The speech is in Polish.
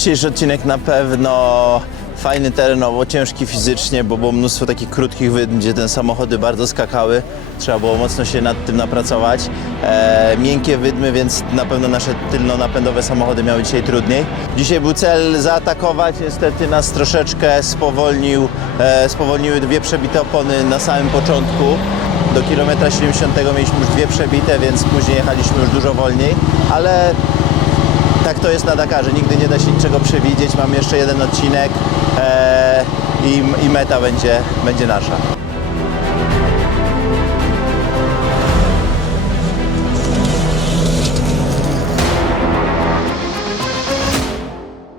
Dzisiejszy odcinek na pewno fajny terenowo, ciężki fizycznie, bo było mnóstwo takich krótkich wydm, gdzie te samochody bardzo skakały. Trzeba było mocno się nad tym napracować. E, miękkie wydmy, więc na pewno nasze tylno-napędowe samochody miały dzisiaj trudniej. Dzisiaj był cel zaatakować, niestety nas troszeczkę spowolnił, e, spowolniły dwie przebite opony na samym początku. Do kilometra 70 mieliśmy już dwie przebite, więc później jechaliśmy już dużo wolniej, ale tak to jest na Dakarze, nigdy nie da się niczego przewidzieć. Mam jeszcze jeden odcinek e, i, i meta będzie, będzie nasza.